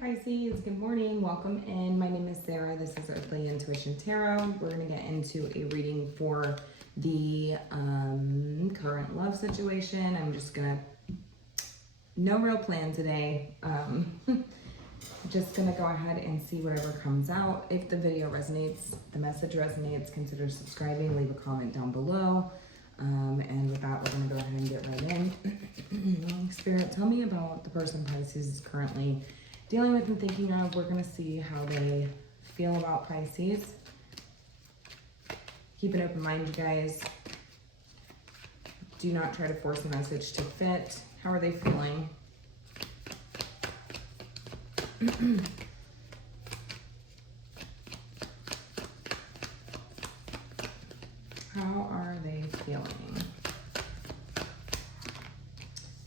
Pisces, good morning. Welcome in. My name is Sarah. This is Earthly Intuition Tarot. We're going to get into a reading for the current love situation. I'm just going to, no real plan today. Just going to go ahead and see whatever comes out. If the video resonates, the message resonates, consider subscribing, leave a comment down below. And with that, we're going to go ahead and get right in. Spirit, tell me about the person Pisces is currently dealing with and thinking of. We're going to see how they feel about Pisces. Keep an open mind, you guys. Do not try to force a message to fit. How are they feeling? How are they feeling?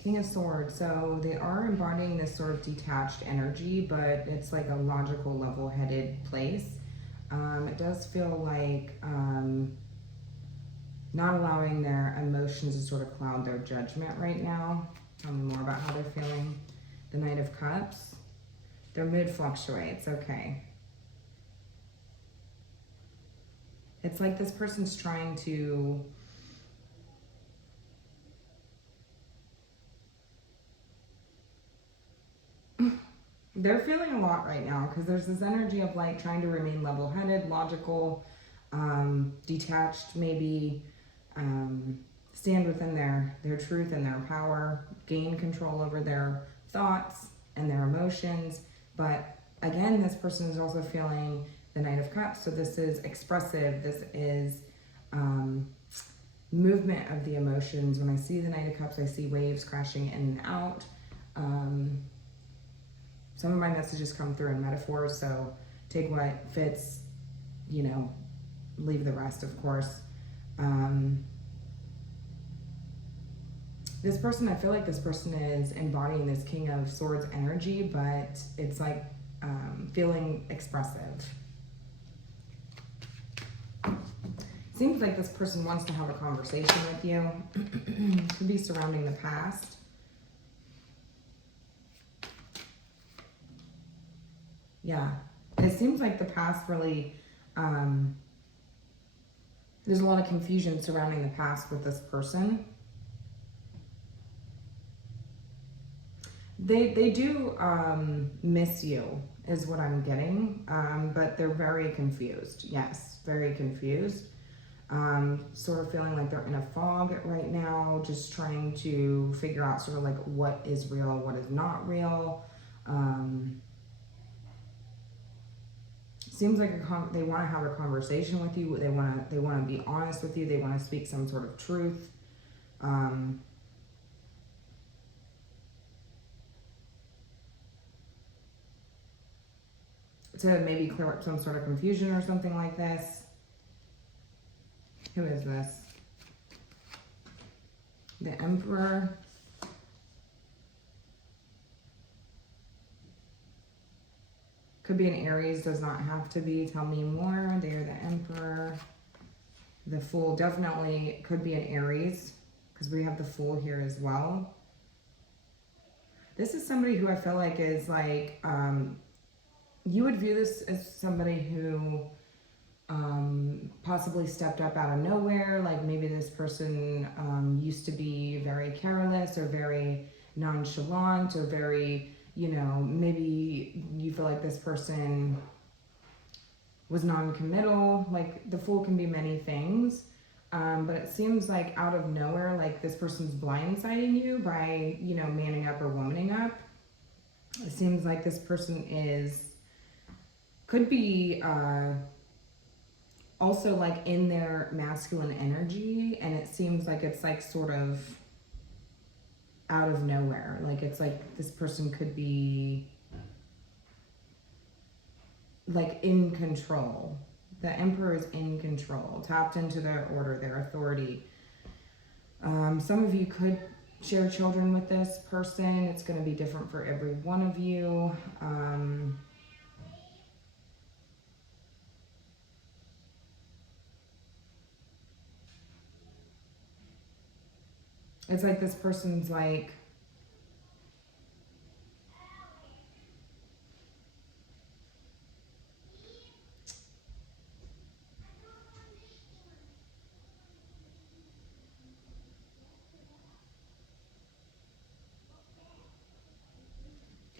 King of Swords. So they are embodying this sort of detached energy, but it's like a logical, level-headed place. It does feel like not allowing their emotions to sort of cloud their judgment right now. Tell me more about how they're feeling. The Knight of Cups. Their mood fluctuates. Okay. It's like this person's trying to they're feeling a lot right now because there's this energy of like trying to remain level-headed, logical, detached, maybe stand within their truth and their power, gain control over their thoughts and their emotions. But again, this person is also feeling the Knight of Cups. So this is expressive. This is movement of the emotions. When I see the Knight of Cups, I see waves crashing in and out. Some of my messages come through in metaphors, so take what fits, you know, leave the rest, of course. This person, I feel like this person is embodying this King of Swords energy, but it's like feeling expressive. Seems like this person wants to have a conversation with you. Could be surrounding the past. Yeah, it seems like the past really, there's a lot of confusion surrounding the past with this person. They do miss you, is what I'm getting, but they're very confused. Yes, very confused. Sort of feeling like they're in a fog right now, just trying to figure out sort of like what is real, what is not real. Seems like they want to have a conversation with you. They want to be honest with you. They want to speak some sort of truth. To maybe clear up some sort of confusion or something like this. Who is this? The Emperor. Could be an Aries, does not have to be. Tell me more. They're the Emperor. The Fool definitely could be an Aries because we have the Fool here as well. This is somebody who I feel like is like, you would view this as somebody who possibly stepped up out of nowhere. Like maybe this person used to be very careless or very nonchalant or very, you know, maybe you feel like this person was non-committal. Like the Fool can be many things, but it seems like out of nowhere, like this person's blindsiding you by, you know, manning up or womaning up. It seems like this person could be also like in their masculine energy, and it seems like it's like sort of out of nowhere. Like it's like this person could be like in control. The Emperor is in control, tapped into their order, their authority. Some of you could share children with this person. It's going to be different for every one of you. It's like this person's like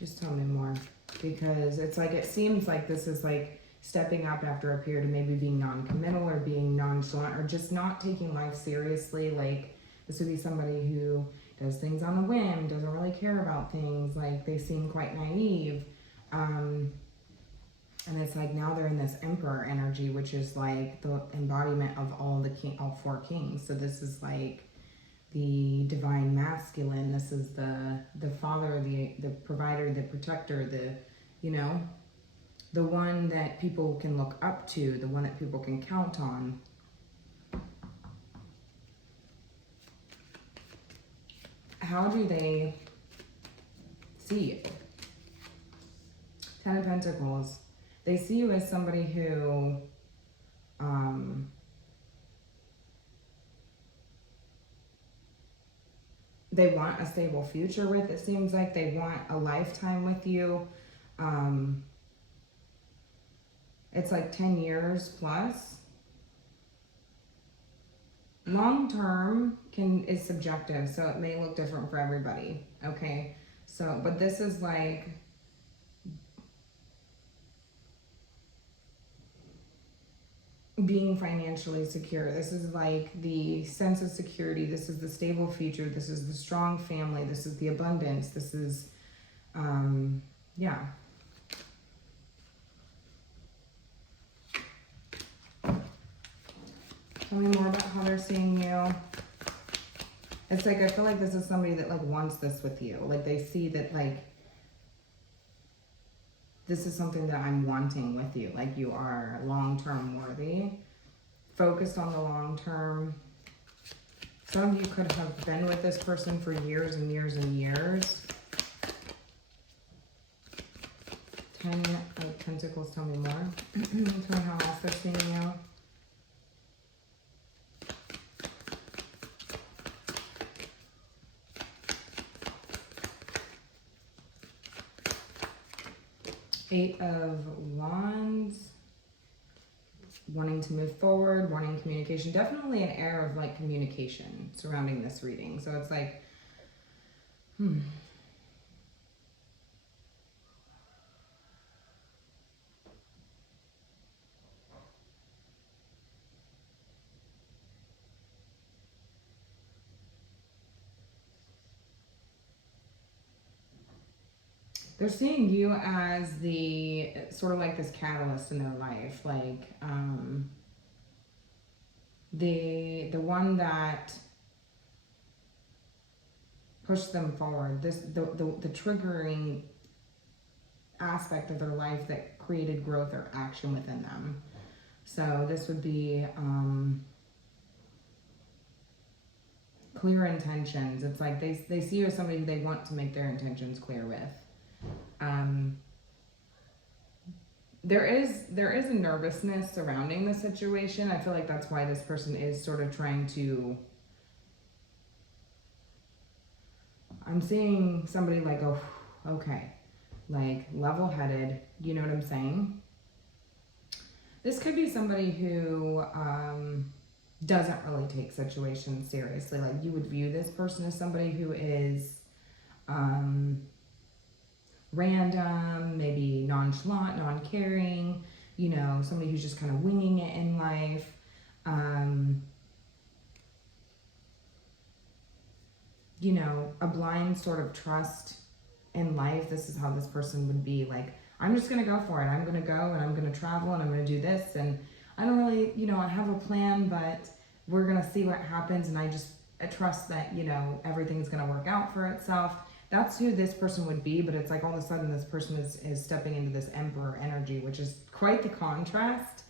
Just tell me more. Because it's like, it seems like this is like stepping up after a period of maybe being non-committal or being nonchalant or just not taking life seriously. Like, this would be somebody who does things on a whim, doesn't really care about things. Like, they seem quite naive. And it's like now they're in this emperor energy, which is like the embodiment of all four kings. So this is like the divine masculine. This is the father, the provider, the protector, the one that people can look up to, the one that people can count on. How do they see you? Ten of Pentacles. They see you as somebody who they want a stable future with. It seems like they want a lifetime with you. It's like 10 years plus. Long term is subjective, so it may look different for everybody. Okay, so but this is like being financially secure. This is like the sense of security. This is the stable future. This is the strong family. This is the abundance. This is, yeah. Tell me more about how they're seeing you. It's like, I feel like this is somebody that like wants this with you. Like they see that like, this is something that I'm wanting with you. Like you are long-term worthy, focused on the long term. Some of you could have been with this person for years and years and years. 10 of Pentacles, tell me more. Tell me how else they're seeing you. Eight of Wands, wanting to move forward, wanting communication. Definitely an air of like communication surrounding this reading. So it's like, they're seeing you as the sort of like this catalyst in their life, like the one that pushed them forward. The triggering aspect of their life that created growth or action within them. So this would be clear intentions. It's like they see you as somebody who they want to make their intentions clear with. There is a nervousness surrounding the situation. I feel like that's why this person is sort of trying to, I'm seeing somebody like, oh, okay, like level-headed, you know what I'm saying? This could be somebody who doesn't really take situations seriously. Like you would view this person as somebody who is random, maybe nonchalant, non-caring, you know, somebody who's just kind of winging it in life. You know, a blind sort of trust in life. This is how this person would be. Like, I'm just going to go for it. I'm going to go and I'm going to travel and I'm going to do this. And I don't really, you know, I have a plan, but we're going to see what happens. And I trust that, you know, everything's going to work out for itself. That's who this person would be, but it's like all of a sudden this person is stepping into this emperor energy, which is quite the contrast.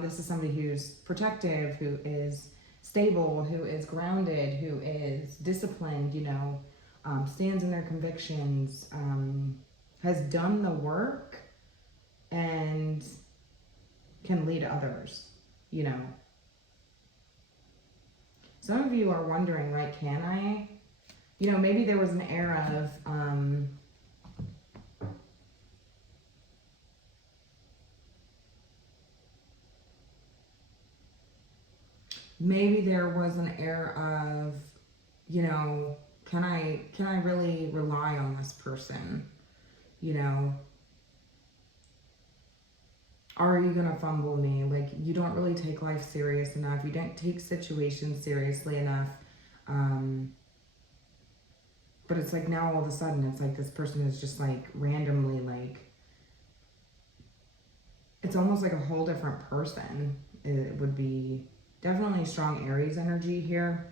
This is somebody who's protective, who is stable, who is grounded, who is disciplined, you know, stands in their convictions, has done the work, and can lead others, you know. Some of you are wondering, right, can I? You know, maybe there was an era of, maybe there was an era of, you know, can I really rely on this person? you know, are you gonna fumble me? Like, you don't really take life serious enough. You don't take situations seriously enough. But it's like now all of a sudden, it's like this person is just like randomly like, it's almost like a whole different person. It would be definitely strong Aries energy here.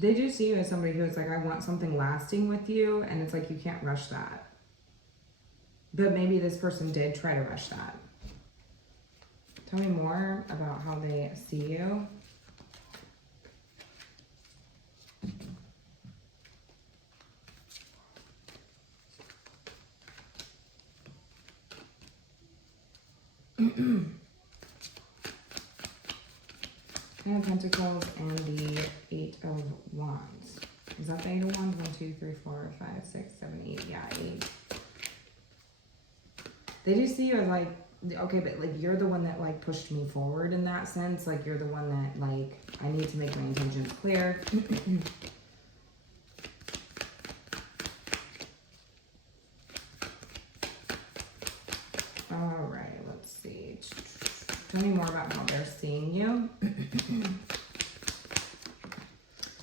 They do see you as somebody who is like, I want something lasting with you, and it's like you can't rush that. But maybe this person did try to rush that. Tell me more about how they see you. Ten of Pentacles and the Eight of Wands. Is that the Eight of Wands? 1, 2, 3, 4, 5, 6, 7, 8. Yeah, 8. They do see you as like, okay, but like you're the one that like pushed me forward in that sense. Like you're the one that like, I need to make my intentions clear. All right, let's see. Tell me more about how they're seeing you.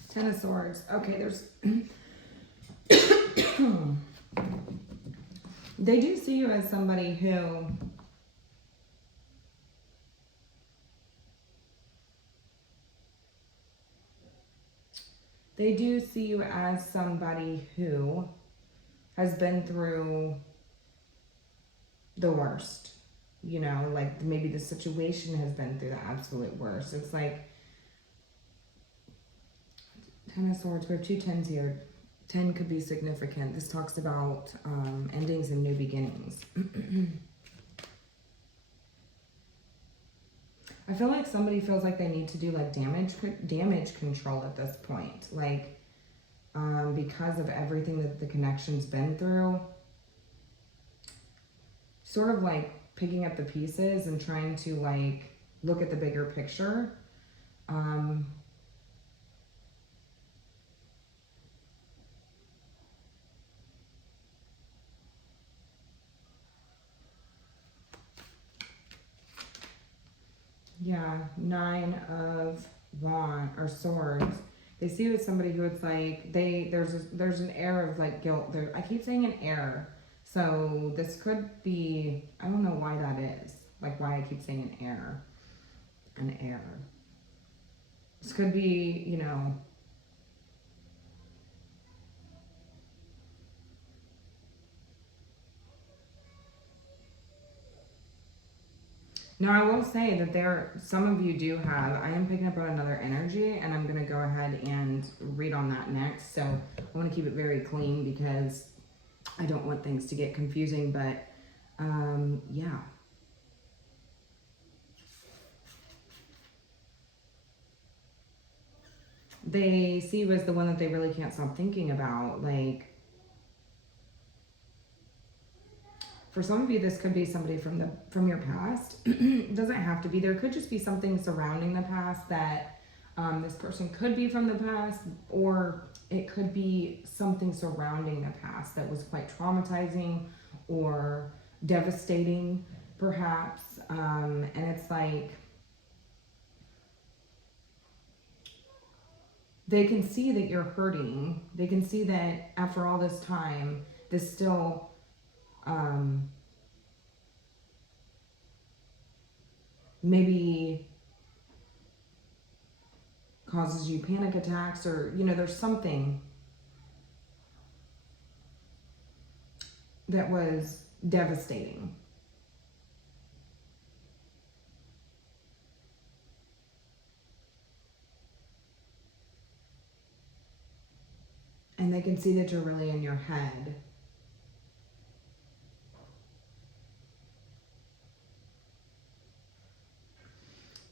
Ten of Swords. Okay, there's... They do see you as somebody who... They do see you as somebody who has been through the worst. You know, like maybe the situation has been through the absolute worst. It's like... Ten of Swords. We have 2 10s here. 10 could be significant. This talks about endings and new beginnings. I feel like somebody feels like they need to do like damage control at this point. Like, because of everything that the connection's been through. Sort of like picking up the pieces and trying to like look at the bigger picture. Yeah, 9 of Swords. They see you as somebody who it's like there's an air of like guilt there. I keep saying an air, so this could be, I don't know why that is, like why I keep saying an air. This could be, you know, now, I will say that some of you do have, I am picking up on another energy, and I'm going to go ahead and read on that next. So I want to keep it very clean because I don't want things to get confusing, but yeah. They see you as the one that they really can't stop thinking about, like, for some of you, this could be somebody from your past. It doesn't have to be. There could just be something surrounding the past that this person could be from the past, or it could be something surrounding the past that was quite traumatizing or devastating, perhaps. And it's like they can see that you're hurting. They can see that after all this time, this still... maybe causes you panic attacks, or, you know, there's something that was devastating. And they can see that you're really in your head.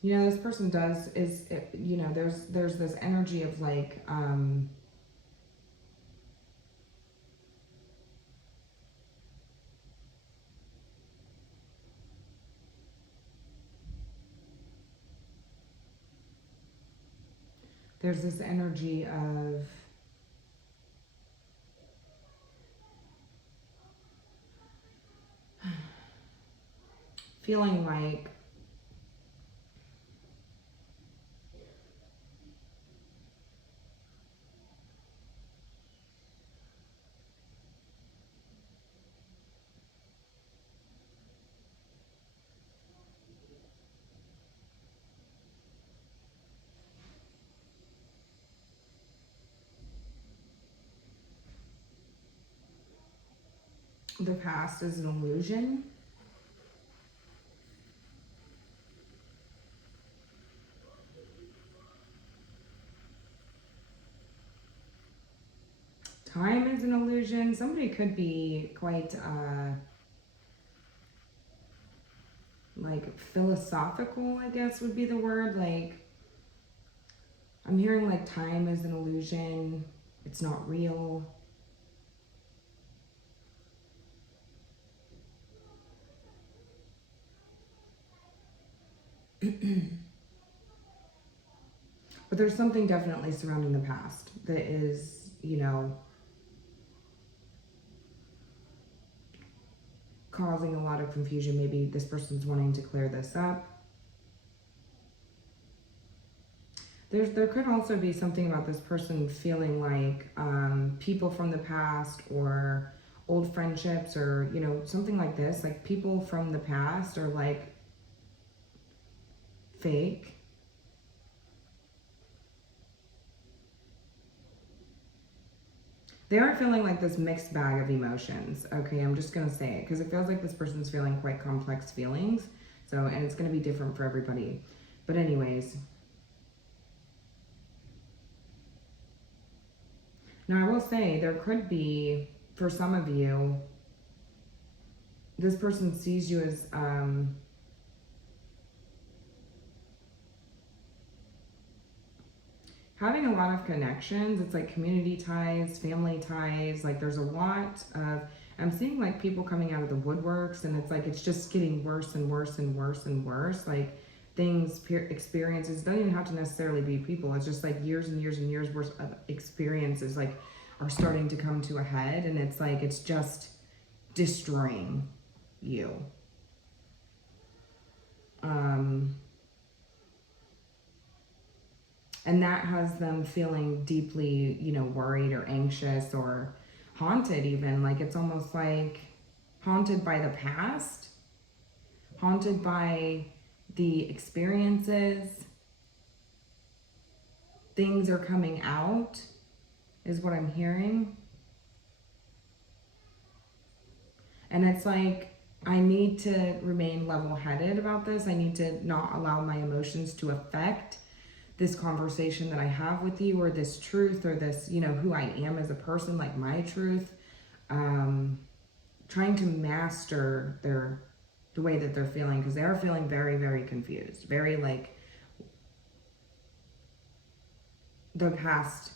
You know, this person you know, there's this energy of like, There's this energy of feeling like the past is an illusion. Time is an illusion. Somebody could be quite like philosophical, I guess would be the word. Like, I'm hearing like time is an illusion. It's not real. But there's something definitely surrounding the past that is, you know, causing a lot of confusion. Maybe this person's wanting to clear this up. There could also be something about this person feeling like people from the past or old friendships or, you know, something like this. Like people from the past are like fake. They are feeling like this mixed bag of emotions. Okay, I'm just going to say it because it feels like this person's feeling quite complex feelings. So, and it's going to be different for everybody. But anyways. Now, I will say there could be, for some of you, this person sees you as having a lot of connections. It's like community ties, family ties. Like there's a lot of, I'm seeing like people coming out of the woodworks, and it's like it's just getting worse and worse and worse and worse. Like things, experiences, don't even have to necessarily be people. It's just like years and years and years worth of experiences like are starting to come to a head, and it's like it's just destroying you. And that has them feeling deeply, you know, worried or anxious or haunted even. Like it's almost like haunted by the past, haunted by the experiences. Things are coming out, is what I'm hearing. And it's like, I need to remain level-headed about this. I need to not allow my emotions to affect this conversation that I have with you, or this truth, or this, you know, who I am as a person, like my truth. Trying to master the way that they're feeling, because they are feeling very, very confused. Very like the past.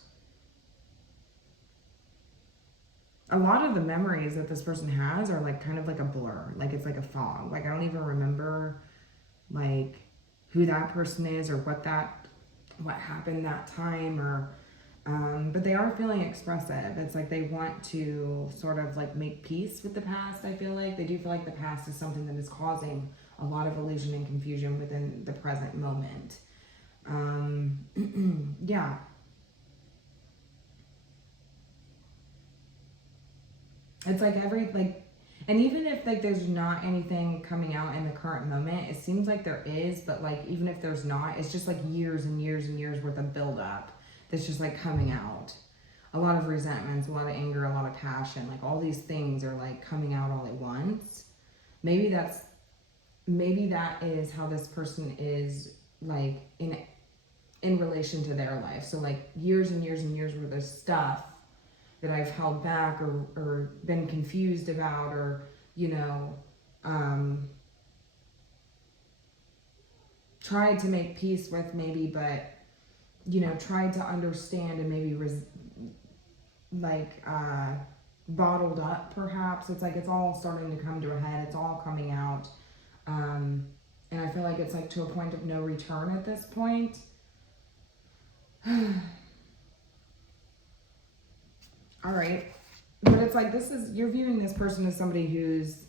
A lot of the memories that this person has are like kind of like a blur. Like it's like a fog. Like I don't even remember like who that person is or what happened that time, or but they are feeling expressive. It's like they want to sort of like make peace with the past. I feel like they do feel like the past is something that is causing a lot of illusion and confusion within the present moment. Yeah. It's like and even if like there's not anything coming out in the current moment, it seems like there is, but like even if there's not, it's just like years and years and years worth of buildup that's just like coming out. A lot of resentments, a lot of anger, a lot of passion, like all these things are like coming out all at once. Maybe that is how this person is like in relation to their life. So like years and years and years worth of stuff that I've held back or been confused about, or, you know, tried to make peace with maybe, but, you know, tried to understand and maybe bottled up perhaps. It's like it's all starting to come to a head. It's all coming out. And I feel like it's like to a point of no return at this point. All right. But it's like, you're viewing this person as somebody who's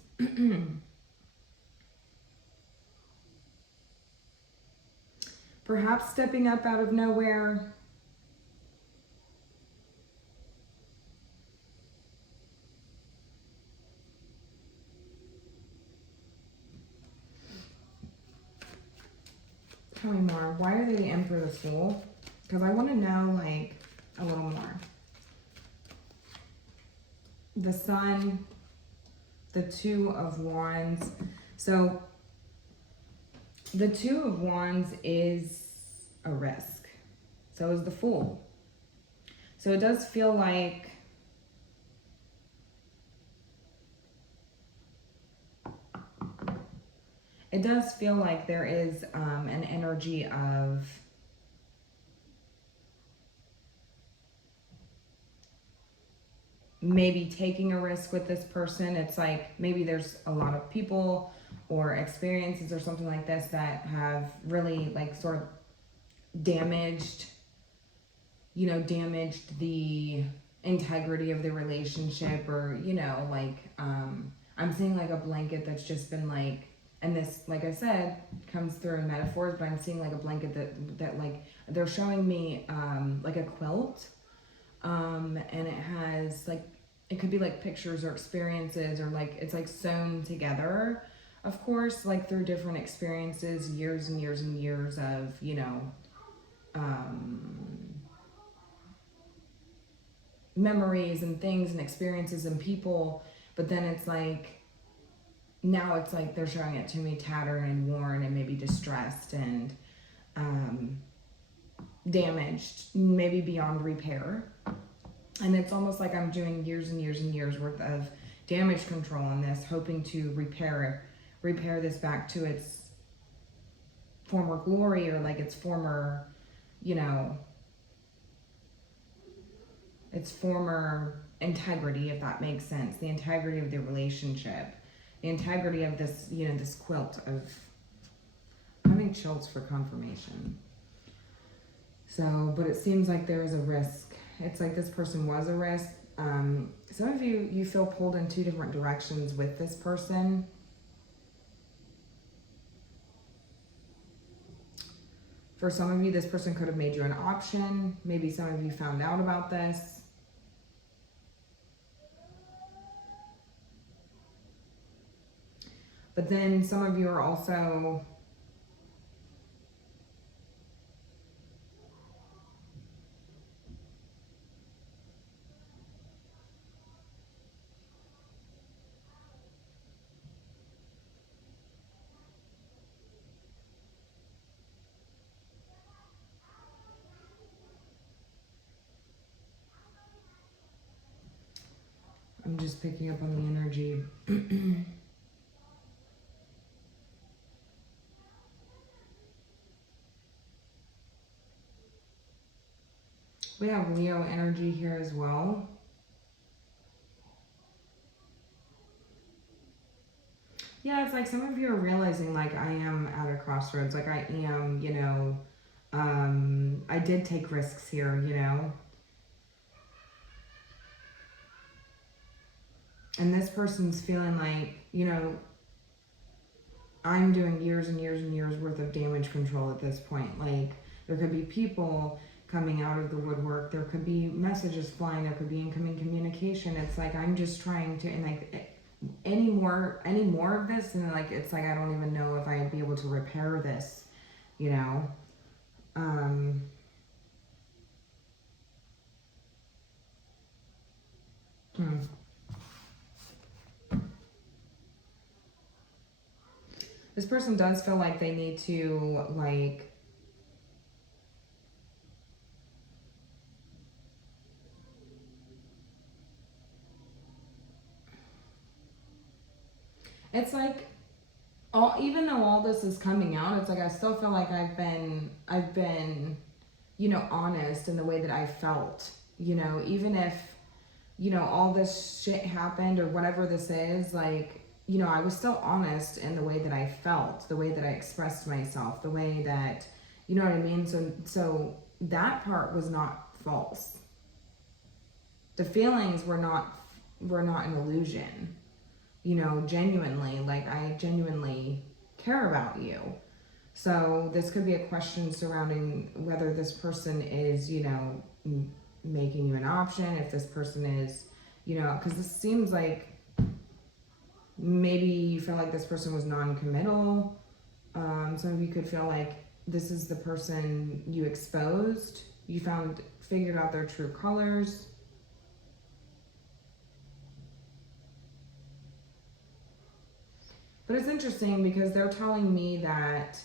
perhaps stepping up out of nowhere. Tell me more. Why are they the Emperor, the Fool? Because I want to know, like, a little more. The Sun, the Two of Wands. So, the Two of Wands is a risk. So is the Fool. So it does feel like there is an energy of maybe taking a risk with this person. It's like maybe there's a lot of people or experiences or something like this that have really like sort of damaged the integrity of the relationship, or like I'm seeing like a blanket that's just been like, and this, like I said, comes through in metaphors, but I'm seeing like a blanket that like they're showing me like a quilt, and it has like, it could be like pictures or experiences, or like it's like sewn together, of course, like through different experiences, years and years and years of memories and things and experiences and people. But then it's like, now it's like they're showing it to me tattered and worn and maybe distressed and damaged, maybe beyond repair. And it's almost like I'm doing years and years and years worth of damage control on this, hoping to repair this back to its former glory, or like its former, its former integrity, if that makes sense. The integrity of the relationship, the integrity of this, this quilt of, I'm having chills for confirmation. So, but it seems like there is a risk. It's like this person was a risk. Some of you feel pulled in two different directions with this person. For some of you, this person could have made you an option. Maybe some of you found out about this. But then some of you are also I'm just picking up on the energy. We have Leo energy here as well. Yeah, it's like some of you are realizing like I am at a crossroads. Like I am, I did take risks here, And this person's feeling like, I'm doing years and years and years worth of damage control at this point. Like there could be people coming out of the woodwork. There could be messages flying. There could be incoming communication. It's like I'm just trying to, and like any more of this, and like it's like I don't even know if I'd be able to repair this, This person does feel like they need to like it's like even though all this is coming out, it's like I still feel like I've been honest in the way that I felt, even if all this shit happened or whatever this is, like I was still honest in the way that I felt, the way that I expressed myself, the way that, you know what I mean? So that part was not false. The feelings were not an illusion. You know, genuinely, like I genuinely care about you. So this could be a question surrounding whether this person is, you know, making you an option, if this person is, you know, because this seems like maybe you feel like this person was non-committal. Some of you could feel like this is the person you exposed. You figured out their true colors. But it's interesting because they're telling me that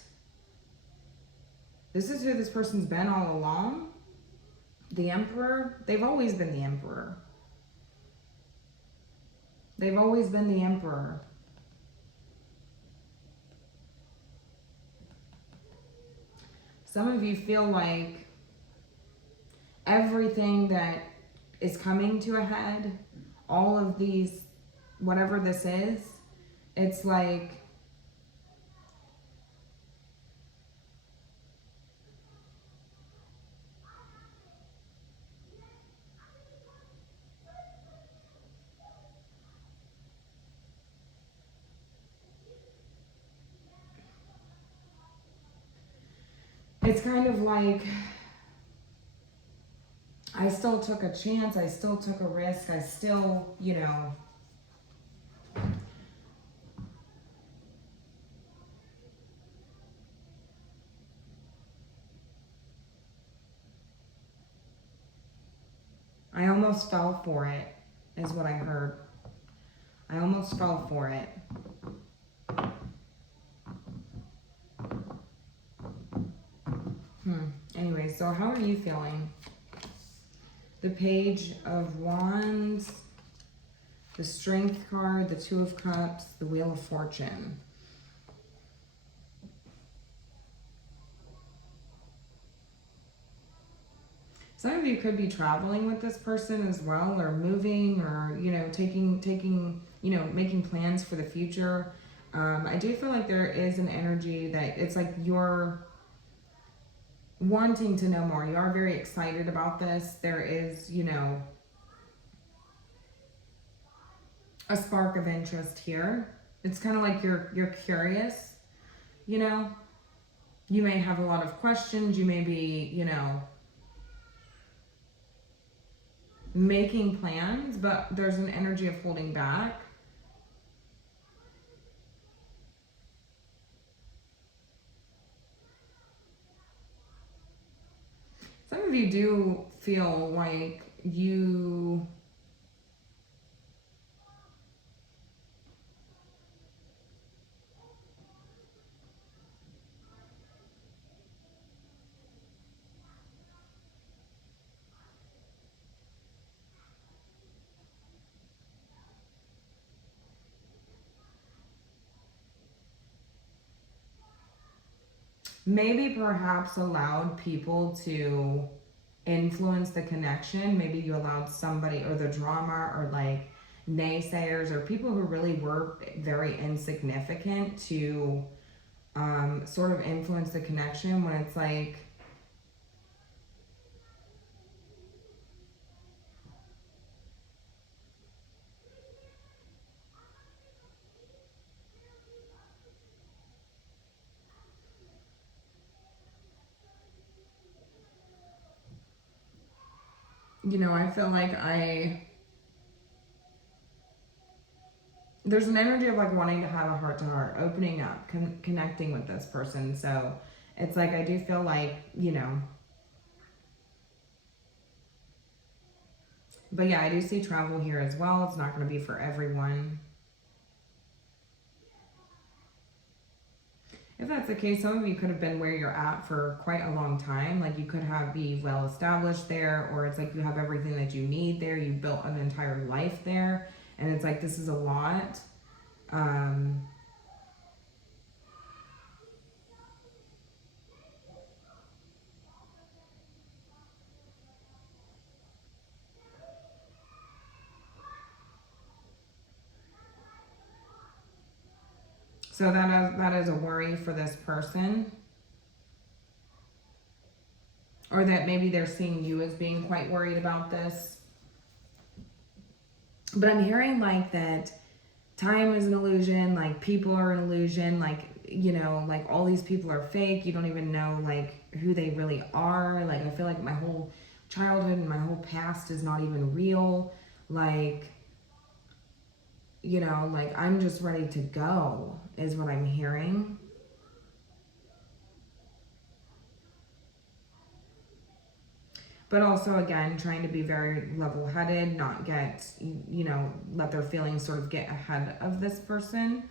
this is who this person's been all along. The Emperor, they've always been the Emperor. They've always been the Emperor. Some of you feel like everything that is coming to a head, all of these, whatever this is, it's like it's kind of like I still took a chance, I still took a risk, I still, you know, I almost fell for it, is what I heard. I almost fell for it. Anyway, so how are you feeling? The Page of Wands, the Strength card, the Two of Cups, the Wheel of Fortune. Some of you could be traveling with this person as well, or moving, or, you know, taking, you know, making plans for the future. I do feel like there is an energy that it's like you're wanting to know more. You are very excited about this. There is, you know, a spark of interest here. It's kind of like you're curious, you know. You may have a lot of questions. You may be, you know, making plans, but there's an energy of holding back. Some of you do feel like you maybe perhaps allowed people to influence the connection. Maybe you allowed somebody, or the drama, or like naysayers, or people who really were very insignificant to sort of influence the connection, when it's like, you know, I feel like there's an energy of like wanting to have a heart to heart, opening up, connecting with this person. So it's like, I do feel like, you know, but yeah, I do see travel here as well. It's not going to be for everyone. If that's the case, some of you could have been where you're at for quite a long time. Like you could be well established there, or it's like you have everything that you need there. You built an entire life there, and it's like this is a lot. So that is a worry for this person. or that maybe they're seeing you as being quite worried about this. But I'm hearing like that time is an illusion, like people are an illusion, like, you know, like all these people are fake. You don't even know like who they really are. Like I feel like my whole childhood and my whole past is not even real. Like, you know, like I'm just ready to go is what I'm hearing. But also, again, trying to be very level-headed, not get, you know, let their feelings sort of get ahead of this person.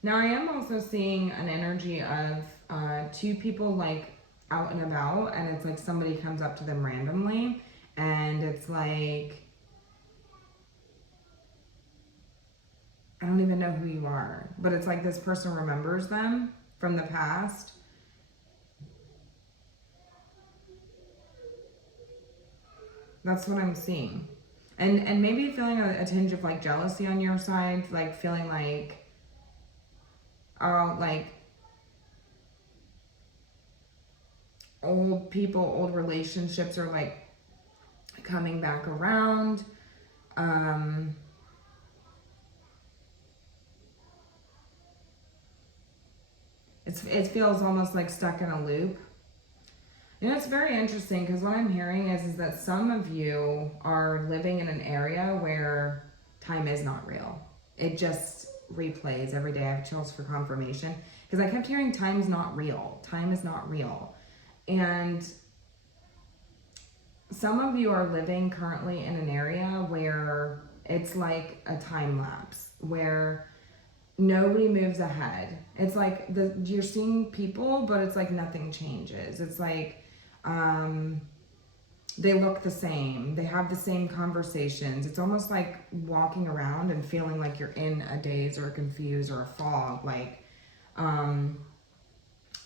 Now, I am also seeing an energy of two people like out and about, and it's like somebody comes up to them randomly, and it's like, I don't even know who you are, but it's like this person remembers them from the past. That's what I'm seeing. And maybe feeling a tinge of like jealousy on your side, like feeling like, oh, like old people, old relationships are like coming back around. It feels almost like stuck in a loop. You know, it's very interesting because what I'm hearing is that some of you are living in an area where time is not real. It just replays every day. I have chills for confirmation because I kept hearing time's not real. Time is not real. And some of you are living currently in an area where it's like a time lapse, where nobody moves ahead. It's like you're seeing people, but it's like nothing changes. It's like they look the same. They have the same conversations. It's almost like walking around and feeling like you're in a daze or a confused or a fog. Like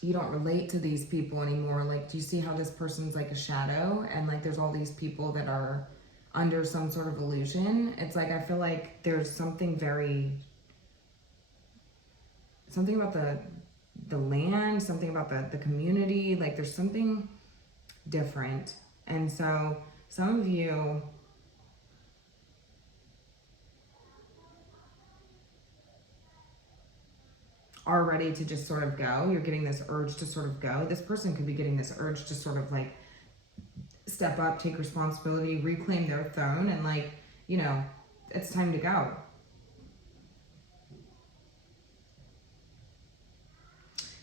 you don't relate to these people anymore. Like, do you see how this person's like a shadow, and like there's all these people that are under some sort of illusion? It's like I feel like there's something about the land, something about the community, like there's something different. And so some of you are ready to just sort of go. You're getting this urge to sort of go. This person could be getting this urge to sort of like step up, take responsibility, reclaim their throne, and like, you know, it's time to go.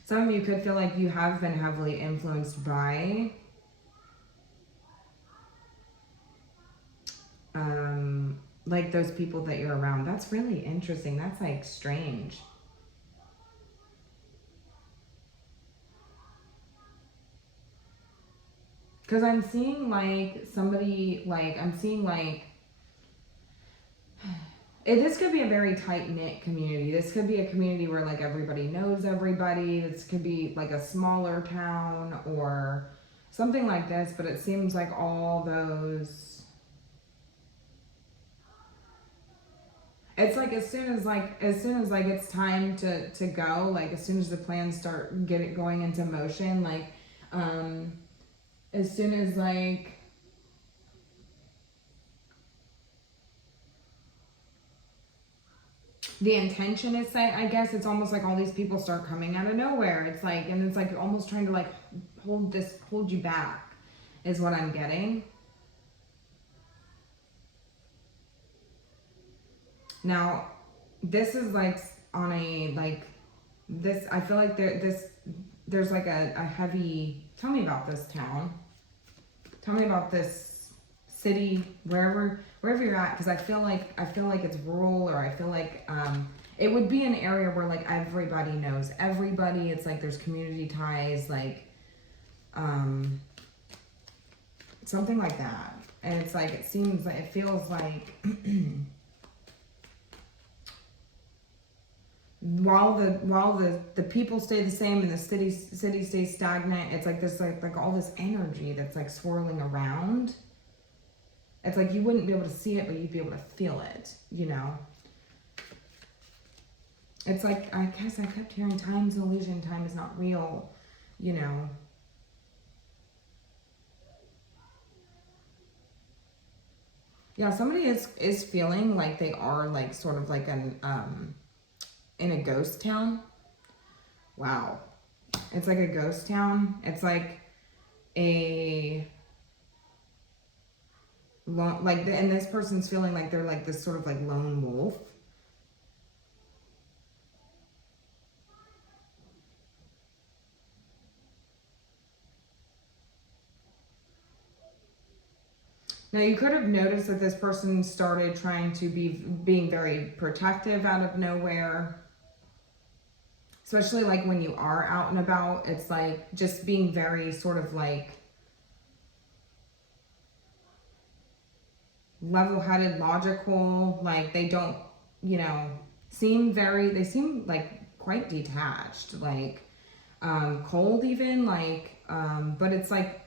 Some of you could feel like you have been heavily influenced by like those people that you're around. That's really interesting. That's like strange. Because I'm seeing like somebody, like I'm seeing like this could be a very tight-knit community. This could be a community where like everybody knows everybody. This could be like a smaller town or something like this, but it seems like all those, it's like as soon as it's time to go, like as soon as the plans start going into motion, like as soon as like the intention is set, I guess it's almost like all these people start coming out of nowhere. It's like, and it's like almost trying to like hold you back is what I'm getting. Now, this is like on a like this. I feel like there's like a heavy. Tell me about this town. Tell me about this city, wherever you're at, because I feel like it's rural, or I feel like it would be an area where like everybody knows everybody. It's like there's community ties, like something like that. And it's like it feels like. while the people stay the same and the city stays stagnant, it's like this like all this energy that's like swirling around. It's like you wouldn't be able to see it, but you'd be able to feel it, you know. It's like, I guess I kept hearing time's an illusion, time is not real, you know. Yeah, somebody is feeling like they are like sort of like an in a ghost town. Wow. It's like a ghost town. It's like a and this person's feeling like they're like this sort of like lone wolf. Now you could have noticed that this person started trying to being very protective out of nowhere. Especially like when you are out and about, it's like just being very sort of like level-headed, logical, like they don't, you know, they seem like quite detached, like cold even, like, but it's like,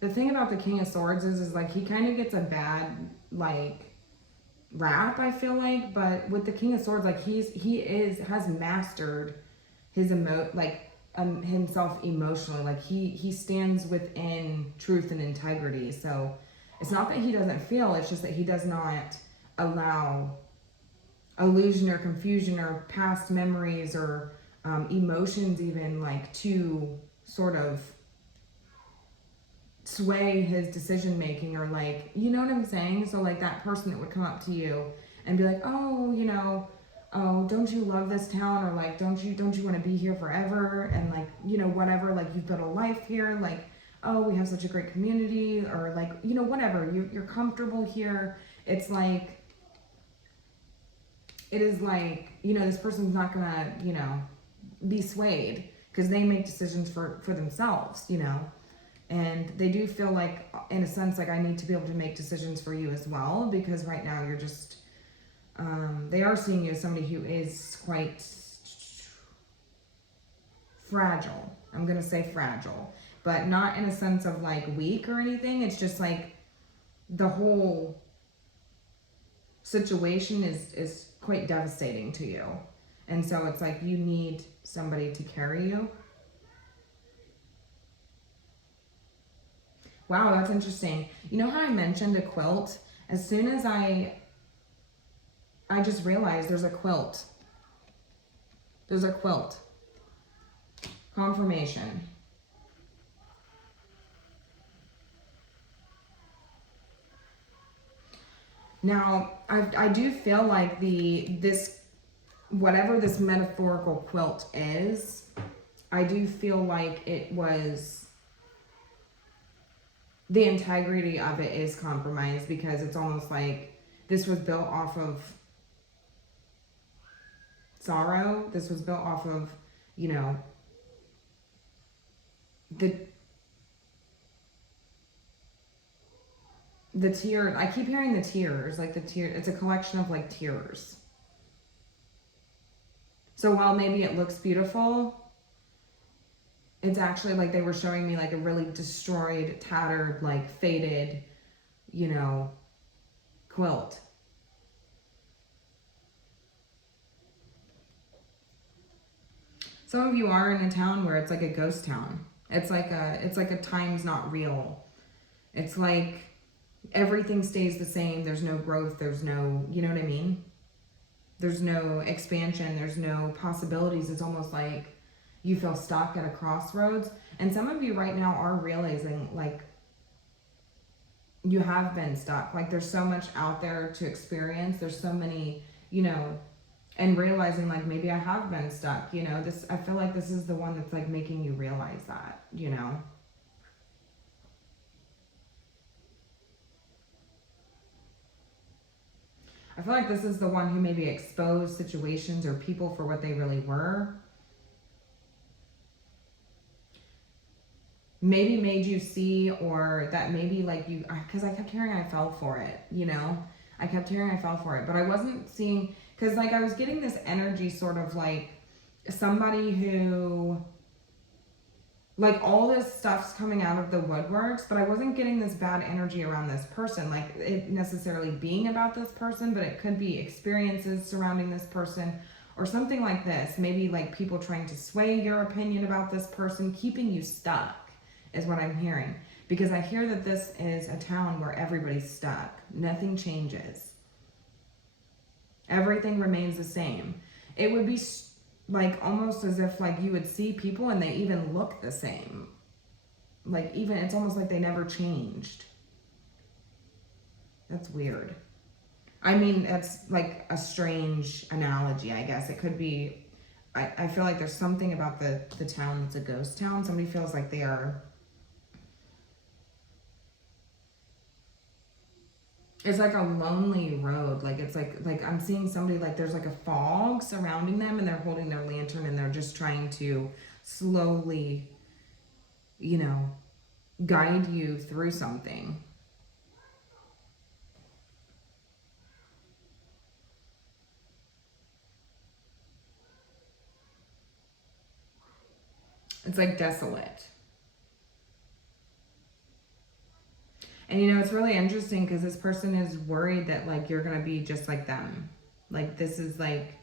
the thing about the King of Swords is like he kind of gets a bad, like, rap, I feel like, but with the King of Swords, like has mastered his himself emotionally, like he stands within truth and integrity, so it's not that he doesn't feel, it's just that he does not allow illusion or confusion or past memories or emotions even like to sort of sway his decision making, or like, you know what I'm saying? So like that person that would come up to you and be like, oh, you know, oh, don't you love this town, or like don't you want to be here forever, and like, you know, whatever, like you've built a life here, like, oh, we have such a great community, or like, you know, whatever, you're comfortable here. It's like, it is like, you know, this person's not gonna, you know, be swayed because they make decisions for themselves, you know. And they do feel like, in a sense, like I need to be able to make decisions for you as well, because right now you're just, they are seeing you as somebody who is quite fragile. I'm going to say fragile, but not in a sense of like weak or anything. It's just like the whole situation is quite devastating to you. And so it's like you need somebody to carry you. Wow, that's interesting. You know how I mentioned a quilt? As soon as I just realized there's a quilt. There's a quilt. Confirmation. Now, I do feel like whatever this metaphorical quilt is, I do feel like it was, the integrity of it is compromised, because it's almost like this was built off of sorrow. This was built off of, you know, the tear. I keep hearing the tears, like the tear. It's a collection of like tears. So while maybe it looks beautiful, it's actually like they were showing me like a really destroyed, tattered, like faded, you know, quilt. Some of you are in a town where it's like a ghost town. It's like a time's not real. It's like everything stays the same. There's no growth. There's no, you know what I mean? There's no expansion. There's no possibilities. It's almost like you feel stuck at a crossroads. And some of you right now are realizing like you have been stuck. Like there's so much out there to experience. There's so many, you know, and realizing like maybe I have been stuck, you know. I feel like this is the one that's like making you realize that, you know. I feel like this is the one who maybe exposed situations or people for what they really were. Maybe made you see, or that maybe like you, because I kept hearing I fell for it, you know. I kept hearing I fell for it, but I wasn't seeing, Because like I was getting this energy sort of like somebody who, like all this stuff's coming out of the woodworks, but I wasn't getting this bad energy around this person, like it necessarily being about this person, but it could be experiences surrounding this person or something like this. Maybe like people trying to sway your opinion about this person, keeping you stuck is what I'm hearing. Because I hear that this is a town where everybody's stuck. Nothing changes. Everything remains the same. It would be like almost as if like you would see people and they even look the same. Like even, it's almost like they never changed. That's weird. I mean, that's like a strange analogy, I guess. It could be, I feel like there's something about the town that's a ghost town. Somebody feels like they are, it's like a lonely road. Like it's like I'm seeing somebody, like there's like a fog surrounding them and they're holding their lantern and they're just trying to slowly, you know, guide you through something. It's like desolate. And you know, it's really interesting because this person is worried that like you're going to be just like them. Like this is like,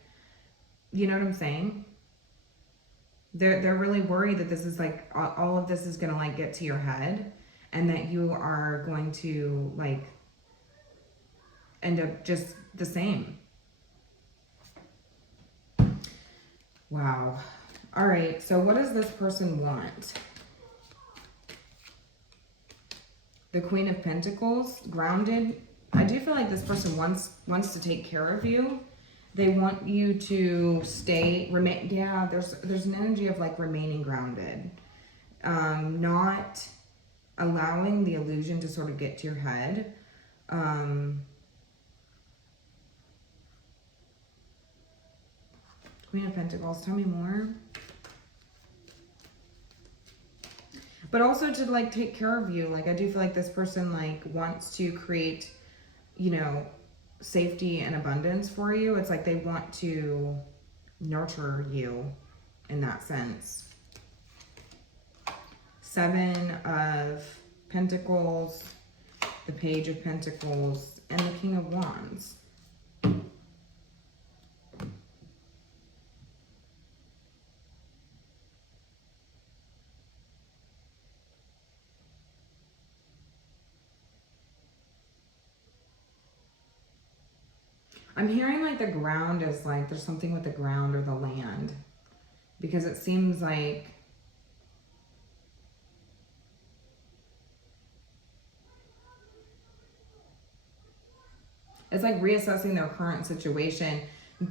you know what I'm saying? They're really worried that this is like, all of this is going to like get to your head and that you are going to like end up just the same. Wow. All right. So what does this person want? The Queen of Pentacles, grounded. I do feel like this person wants to take care of you. They want you to remain. Yeah, there's an energy of like remaining grounded, not allowing the illusion to sort of get to your head. Queen of Pentacles, tell me more. But also to like take care of you. Like I do feel like this person like wants to create, you know, safety and abundance for you. It's like they want to nurture you in that sense. Seven of Pentacles, the Page of Pentacles, and the King of Wands. I'm hearing like the ground is like, there's something with the ground or the land. Because it seems like it's like reassessing their current situation.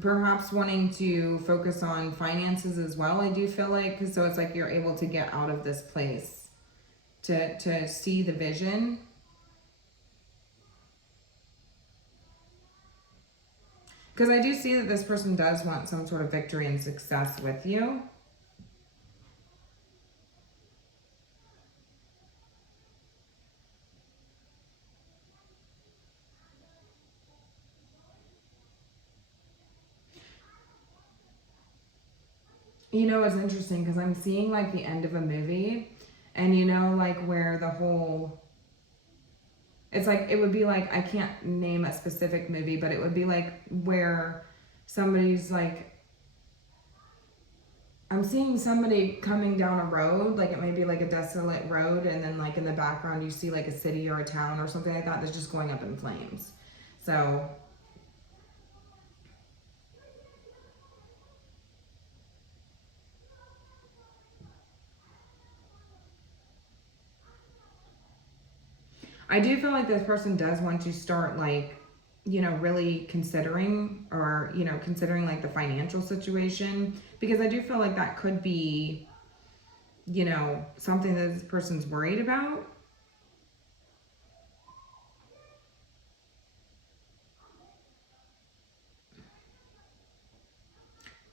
Perhaps wanting to focus on finances as well, I do feel like. So it's like you're able to get out of this place. To see the vision. Because I do see that this person does want some sort of victory and success with you. You know, it's interesting because I'm seeing like the end of a movie and you know, like where the whole, it's like, it would be like, I can't name a specific movie, but it would be like where somebody's like, I'm seeing somebody coming down a road, like it may be like a desolate road, and then like in the background you see like a city or a town or something like that that's just going up in flames. So I do feel like this person does want to start like, you know, really considering or, you know, considering like the financial situation, because I do feel like that could be, you know, something that this person's worried about.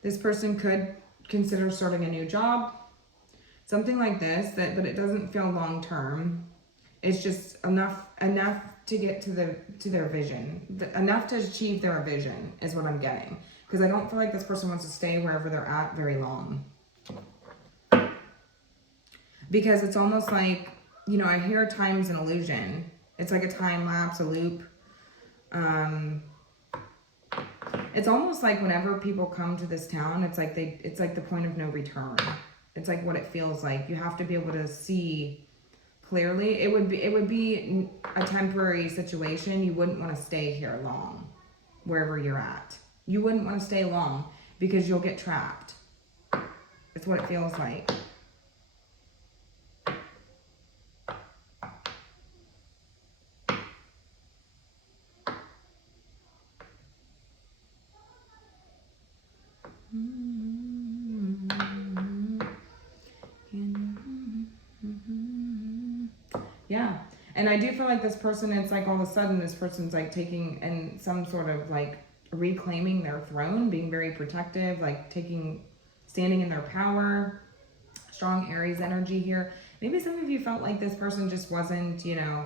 This person could consider starting a new job, something like this, but it doesn't feel long term. It's just enough to get to their vision, enough to achieve their vision is what I'm getting. Because I don't feel like this person wants to stay wherever they're at very long. Because it's almost like, you know, I hear time's an illusion. It's like a time lapse, a loop. It's almost like whenever people come to this town, it's like the point of no return. It's like what it feels like. You have to be able to see clearly. It would be a temporary situation. You wouldn't want to stay here long, wherever you're at. You wouldn't want to stay long because you'll get trapped. It's what it feels like. Yeah. And I do feel like this person, it's like all of a sudden this person's like taking and some sort of like reclaiming their throne, being very protective, like standing in their power. Strong Aries energy here. Maybe some of you felt like this person just wasn't, you know,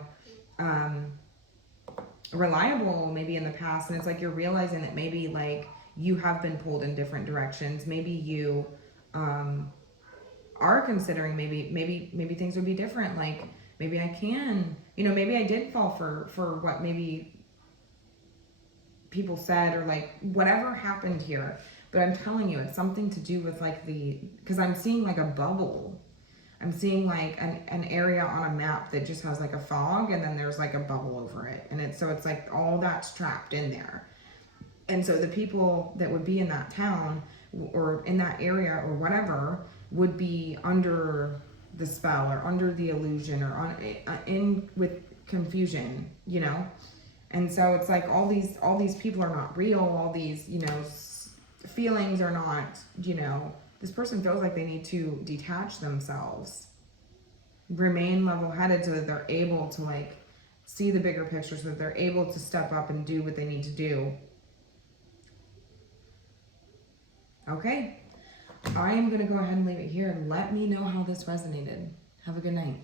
reliable maybe in the past. And it's like you're realizing that maybe like you have been pulled in different directions. Maybe you are considering maybe things would be different. Like maybe I can, you know, maybe I did fall for what maybe people said, or like whatever happened here. But I'm telling you, it's something to do with like because I'm seeing like a bubble. I'm seeing like an area on a map that just has like a fog, and then there's like a bubble over it. And it's like all that's trapped in there. And so the people that would be in that town or in that area or whatever would be under the spell or under the illusion or in with confusion, you know? And so it's like all these people are not real. All these, you know, feelings are not, you know, this person feels like they need to detach themselves, remain level-headed so that they're able to like see the bigger picture, so that they're able to step up and do what they need to do. Okay, I am going to go ahead and leave it here. Let me know how this resonated. Have a good night.